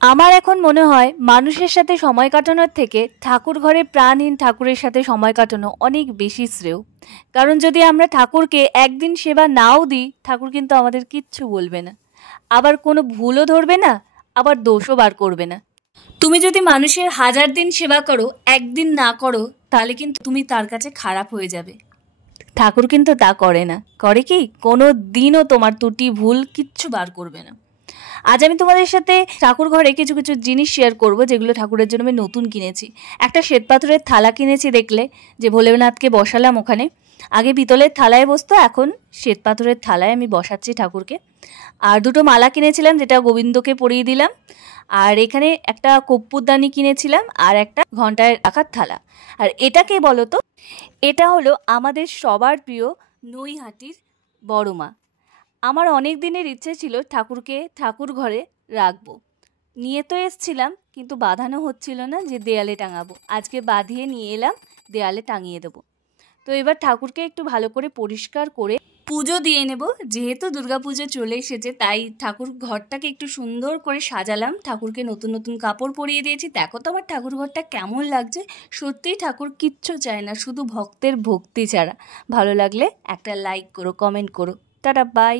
আমার এখন মনে হয় মানুষের সাথে সময় কাটানোর থেকে ঠাকুর ঘরে প্রাণহীন ঠাকুরের সাথে সময় কাটানো অনেক বেশি শ্রেয়। কারণ যদি আমরা ঠাকুরকে একদিন সেবা নাও দিই, ঠাকুর কিন্তু আমাদের কিচ্ছু বলবে না, আবার কোনো ভুলও ধরবে না, আবার দোষও বার করবে না। তুমি যদি মানুষের 1000 দিন সেবা করো, একদিন না করো, তাহলে কিন্তু তুমি তার কাছে খারাপ হয়ে যাবে। ঠাকুর কিন্তু তা করে না। করে কি? কোনো দিনও তোমার ত্রুটি ভুল কিচ্ছু বার করবে না। আজ আমি তোমাদের সাথে ঠাকুর ঘরে কিছু কিছু জিনিস শেয়ার করব, যেগুলো ঠাকুরের জন্য আমি নতুন কিনেছি। একটা শ্বেত পাথরের থালা কিনেছি, দেখলে যে ভোলেনাথকে বসালাম ওখানে। আগে পিতলের থালায় বসতো, এখন শ্বেত পাথরের থালায় আমি বসাচ্ছি ঠাকুরকে। আর দুটো মালা কিনেছিলাম, যেটা গোবিন্দকে পরিয়ে দিলাম। আর এখানে একটা কর্পূরদানি কিনেছিলাম, আর একটা ঘন্টায় রাখার থালা। আর এটা কে বলো তো? এটা হলো আমাদের সবার প্রিয় নৈহাটির বড় মা। আমার অনেক দিনের ইচ্ছে ছিল ঠাকুরকে ঠাকুর ঘরে রাখবো। নিয়ে তো এসছিলাম, কিন্তু বাঁধানো হচ্ছিল না যে দেয়ালে টাঙাবো। আজকে বাঁধিয়ে নিয়ে এলাম, দেয়ালে টাঙিয়ে দেবো। তো এবার ঠাকুরকে একটু ভালো করে পরিষ্কার করে পুজো দিয়ে নেব। যেহেতু দুর্গাপুজো চলে এসেছে, তাই ঠাকুর ঘরটাকে একটু সুন্দর করে সাজালাম। ঠাকুরকে নতুন নতুন কাপড় পরিয়ে দিয়েছি। দেখো তো আমার ঠাকুর ঘরটা কেমন লাগছে। সত্যিই ঠাকুর কিচ্ছু চায় না, শুধু ভক্তের ভক্তি ছাড়া। ভালো লাগলে একটা লাইক করো, কমেন্ট করো। Tata, by.